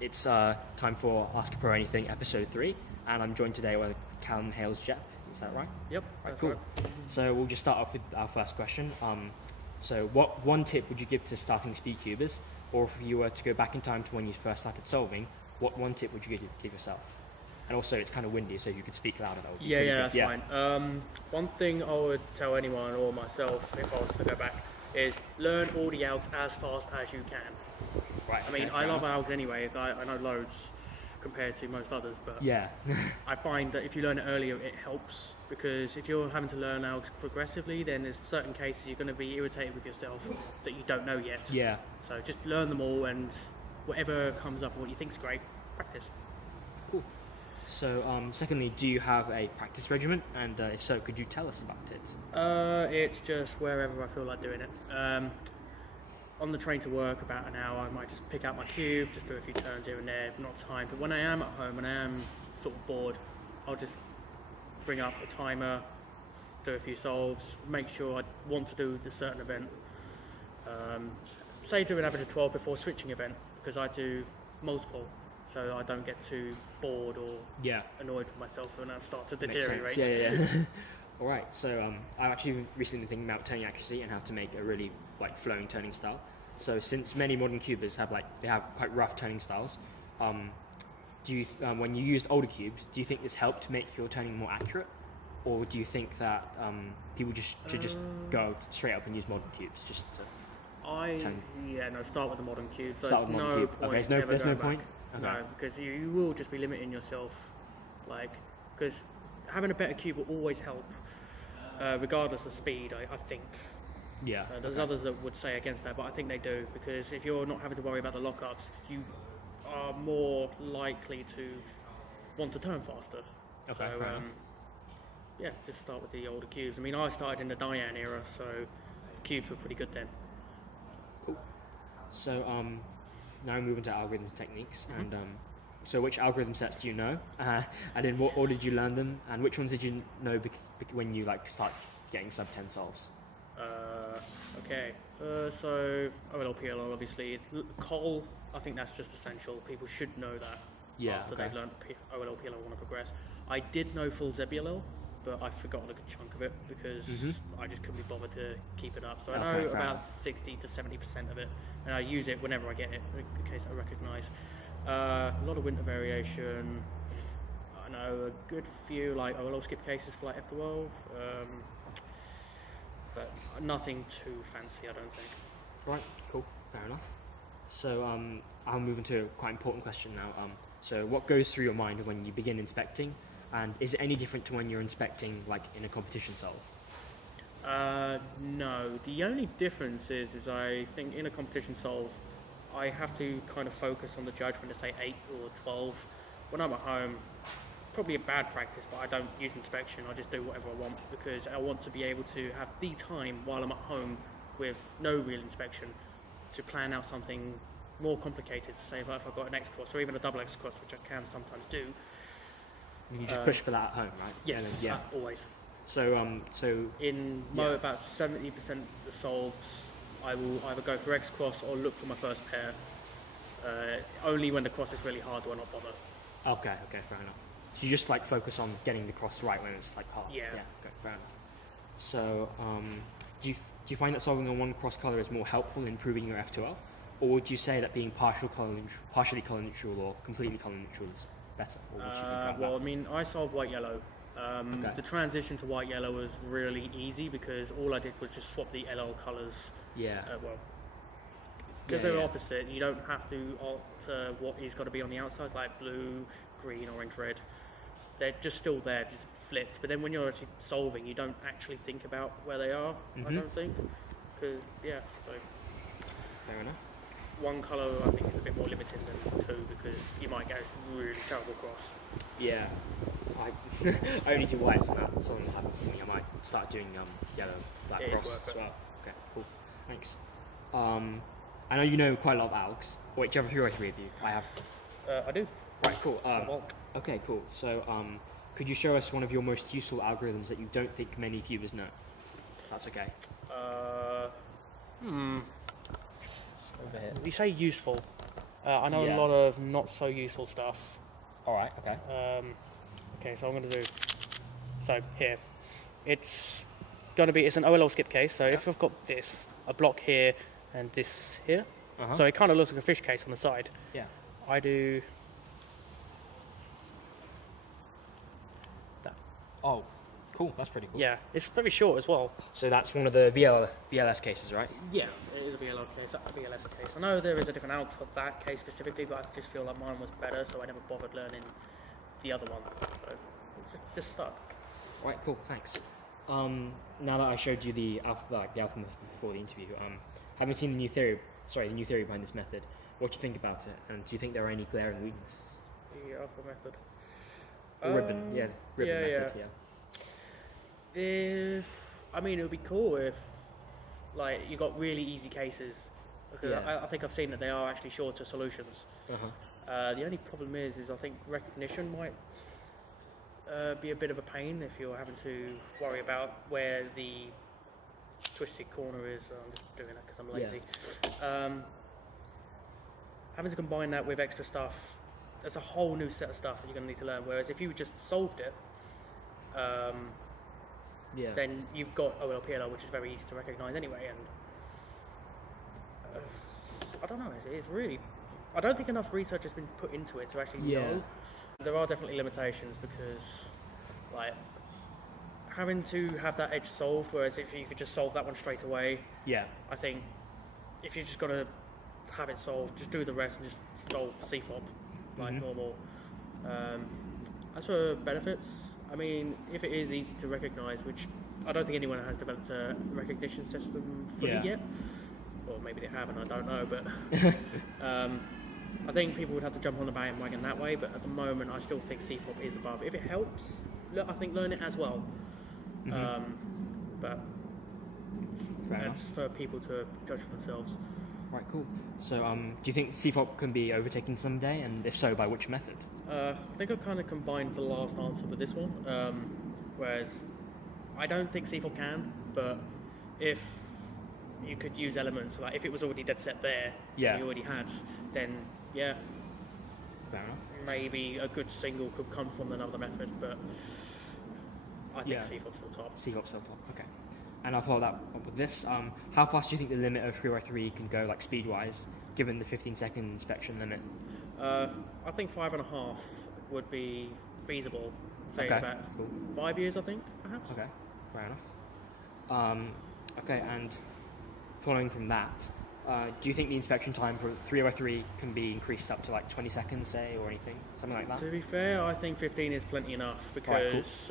It's time for Ask a Pro Anything, episode 3, and I'm joined today with Callum, Hales-Jepp. Is that right? Yep, Right, cool. Right. So we'll just start off with our first question. So what one tip would you give to starting speedcubers, or if you were to go back in time to when you first started solving, what one tip would you give yourself? And also, it's kind of windy, so you could speak louder. That would be that's fine. One thing I would tell anyone or myself if I was to go back is learn all the algs as fast as you can. Right. I mean, I love algs anyway. I know loads compared to most others, but yeah, I find that if you learn it earlier, it helps, because if you're having to learn algs progressively, then there's certain cases you're going to be irritated with yourself that you don't know yet. Yeah. So just learn them all, and whatever comes up and what you think's great, practice. Cool. So, secondly, do you have a practice regimen? And if so, could you tell us about it? It's just wherever I feel like doing it. On the train to work, about an hour, I might just pick out my cube, just do a few turns here and there, not time. But when I am at home and I am sort of bored, I'll just bring up a timer, do a few solves, make sure I want to do the certain event. Say do an average of 12 before switching event, because I do multiple, so I don't get too bored or annoyed with myself when I start to deteriorate. Yeah. All right, so I'm actually recently thinking about turning accuracy and how to make a really flowing turning style. So since many modern cubers have they have quite rough turning styles, do you when you used older cubes, do you think this helped to make your turning more accurate, or do you think that people should just go straight up and use modern cubes just to turn? Start with the modern cube. So start with modern cube. Point. Okay, there's no point. Okay. No, because you will just be limiting yourself, because having a better cube will always help, regardless of speed, I think. Yeah. There's others that would say against that, but I think they do, because if you're not having to worry about the lockups, you are more likely to want to turn faster. Okay. So, just start with the older cubes. I mean, I started in the Diane era, so cubes were pretty good then. Cool. So now we move into algorithms techniques, and so which algorithm sets do you know, and in what order did you learn them, and which ones did you know when you start getting sub 10 solves? So OLPL obviously. Col, I think that's just essential. People should know that after they've learned OLPL and want to progress. I did know full ZBLL, but I've forgotten a good chunk of it because I just couldn't be bothered to keep it up. So I know about 60 to 70% of it, and I use it whenever I get it, in case I recognise. A lot of winter variation. I know a good few OLO skip cases for F12. But nothing too fancy, I don't think. Right, cool, fair enough. So I'll move into a quite important question now. So what goes through your mind when you begin inspecting, and is it any different to when you're inspecting in a competition solve? No, the only difference is I think in a competition solve, I have to kind of focus on the judgment to say 8 or 12. When I'm at home, probably a bad practice, but I don't use inspection. I just do whatever I want, because I want to be able to have the time while I'm at home with no real inspection to plan out something more complicated. Say if I've got an X cross or even a double X cross, which I can sometimes do. You just push for that at home, right? Yes, always. So in about 70% of the solves, I will either go for X cross or look for my first pair. Only when the cross is really hard do I not bother. Okay, fair enough. So you just focus on getting the cross right when it's hard. Yeah. Okay, fair enough. So do you find that solving on one cross color is more helpful in improving your F12, or would you say that being partially color neutral or completely color neutral is better? Or what do you think about that? I mean, I solved white yellow. The transition to white yellow was really easy, because all I did was just swap the LL colors. Yeah. Because they're opposite, you don't have to alter what is got to be on the outside, like blue, green, orange, red. They're just still there, just flipped. But then when you're actually solving, you don't actually think about where they are, I don't think. So fair enough. One colour I think is a bit more limiting than two, because you might get a really terrible cross. Yeah. I only do whites, and that sometimes happens to me. I might start doing yellow, black cross as well. Okay, cool. Thanks. I know you know quite a lot of algs. Which other theory with you? I have. I do. Right, cool. Okay, cool. So, could you show us one of your most useful algorithms that you don't think many cubers know? That's okay. Over here. You say useful. I know a Yeah. lot of not so useful stuff. All right. Okay. Okay, so I'm going to do. So here, it's going to be. It's an OLL skip case. So if I've got this, a block here, and this here, so it kind of looks like a fish case on the side. Yeah. I do. That. Oh, cool. That's pretty cool. Yeah, it's very short as well. So that's one of the VLS cases, right? Yeah, it is a VLL case, a VLS case. I know there is a different out for that case specifically, but I just feel like mine was better, so I never bothered learning the other one. So it's just stuck. Right. Cool. Thanks. Now that I showed you the alpha method before the interview, having seen the new theory behind this method, what do you think about it? And do you think there are any glaring weaknesses? The alpha method. Ribbon method. Yeah. I mean, it would be cool if, like, you got really easy cases. Because I think I've seen that they are actually shorter solutions. The only problem is I think recognition might be a bit of a pain if you're having to worry about where the twisted corner is. I'm just doing that because I'm lazy. Having to combine that with extra stuff, there's a whole new set of stuff that you're going to need to learn. Whereas if you just solved it, then you've got OLPLO, which is very easy to recognise anyway. And I don't know. It's really. I don't think enough research has been put into it to actually know. There are definitely limitations because, like, having to have that edge solved, whereas if you could just solve that one straight away, I think if you just got to have it solved, just do the rest and just solve CFOP like normal. As for benefits, I mean, if it is easy to recognise, which I don't think anyone has developed a recognition system fully yet, or maybe they haven't, I don't know, but I think people would have to jump on the bandwagon that way, but at the moment I still think CFOP is above. If it helps, I think learn it as well. But that's for people to judge for themselves. Right, cool. So do you think CFOP can be overtaken someday, and if so, by which method? I think I've kind of combined the last answer with this one, whereas I don't think CFOP can, but if you could use elements, like if it was already dead set there, and you already had, then fair enough. Maybe a good single could come from another method, but I think CFOP's still top. CFOP's still top, okay. And I'll follow that up with this. How fast do you think the limit of 3x3 can go, like speed-wise, given the 15-second inspection limit? I think 5.5 would be feasible. Say about 5 years, I think, perhaps. Okay, fair enough. Okay, and following from that, do you think the inspection time for 3x3 can be increased up to like 20 seconds, say, or anything, something like that? To be fair, I think 15 is plenty enough because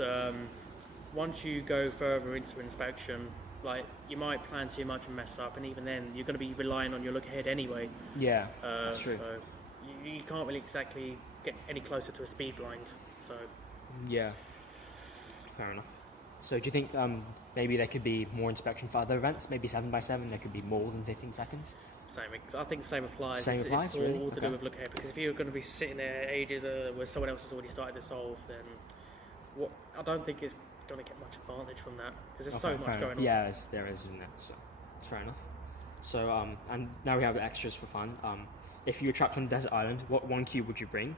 once you go further into inspection, like you might plan too much and mess up, and even then you're going to be relying on your look ahead anyway. Yeah, that's true. So you can't really exactly get any closer to a speed blind. So yeah, fair enough. So do you think maybe there could be more inspection for other events? Maybe 7x7, there could be more than 15 seconds? I think the same applies. It's all, really? all to do with look ahead, because if you're going to be sitting there ages where someone else has already started to solve, then I don't think it's going to get much advantage from that, because there's so much going on. Yeah, there is, isn't it? So it's fair enough. So and now we have the extras for fun. If you were trapped on a desert island, what one cube would you bring,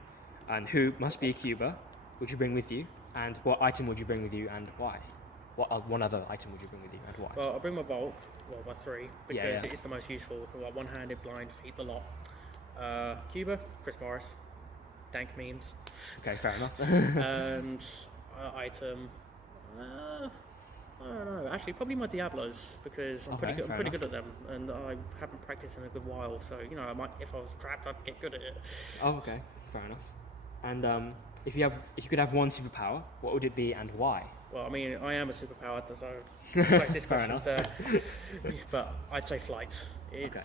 and who must be a cuber would you bring with you, and what item would you bring with you and why? What one other item would you bring with you and why? Well, I'll bring my bulk, my 3, because it is the most useful. Like one-handed, blind, feet the lot. Cuba, Chris Morris, dank memes. Okay, fair enough. And item, I don't know. Actually, probably my Diablos, because I'm pretty good at them, and I haven't practiced in a good while. So I might, if I was trapped, I'd get good at it. Oh, okay, fair enough. And if you could have one superpower, what would it be and why? Well, I mean, I am a superpower, so this question. But I'd say flight.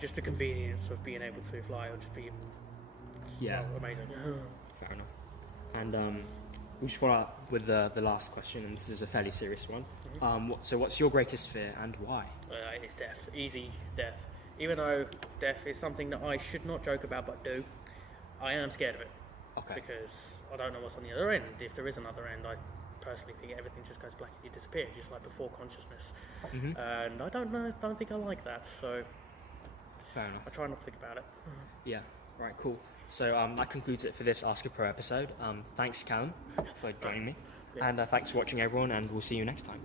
Just the convenience of being able to fly would just be amazing. Fair enough. And we'll just follow up with the last question, and this is a fairly serious one. So what's your greatest fear and why? It's death. Easy death. Even though death is something that I should not joke about but do, I am scared of it. Okay. Because I don't know what's on the other end. If there is another end, I personally think everything just goes black and you disappear, just like before consciousness. And I don't think I like that, so fair enough. I try not to think about it. Yeah. Right, cool. So that concludes it for this Ask a Pro episode. Thanks, Callum, for joining me. Yeah. And thanks for watching, everyone, and we'll see you next time.